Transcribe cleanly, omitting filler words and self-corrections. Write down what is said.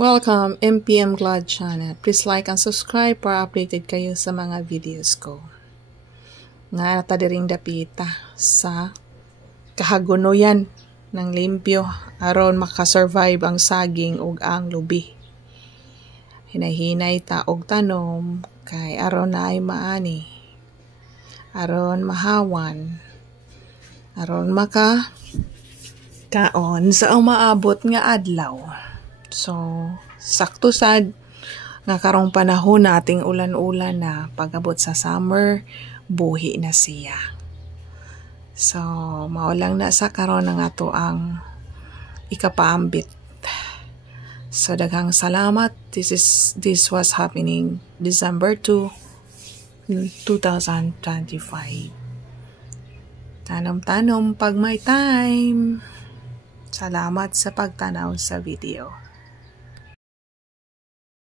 Welcome MPM Glad Channel. Please like and subscribe para updated kayo sa mga videos ko. Nga tadiring dapita sa kahagunoyan ng limpyo aron makasurvive ang saging ug ang lubi. Hinay-hinay ta og tanom kay aron na ay maani. Aron mahawan. Aron maka kaon sa umaabot nga adlaw. So, sakto sad nga karong panahon na ating ulan-ulan na pag-abot sa summer, buhi na siya. So, maulang na sa karon ng ato ang ikapaambit. So, daghang salamat. This was happening December 2, 2025. Tanom-tanom pag may time. Salamat sa pagtanaw sa video.